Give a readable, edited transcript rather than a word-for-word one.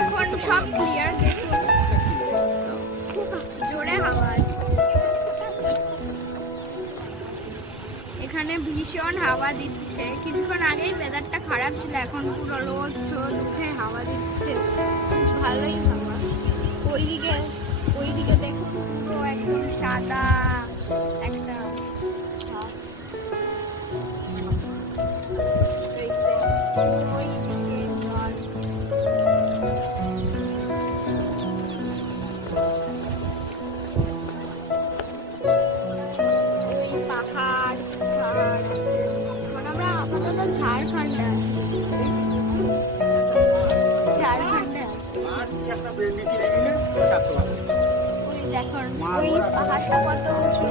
এখন সব ক্লিয়ার, দেখুন খুব জোরে হাওয়া আসছে। এখানে ভীষণ হাওয়া দিচ্ছে। কিছুক্ষণ আগেই ওয়েদারটা খারাপ ছিল, এখন পুরো রোদ রোদ উঠে হাওয়া দিচ্ছে, ভালোই হাওয়া। ওইদিকে দেখুন পুরো একদম সাদা একটা ভাব। এই যে, ওইদিকে জল। পাহাড় পাহাড়। এখন আমরা আপাতত ঝাড়খণ্ডে আছি। ঝাড়খণ্ডে আছি। ওই দেখুন ওই পাহাড়টা কত উঁচু।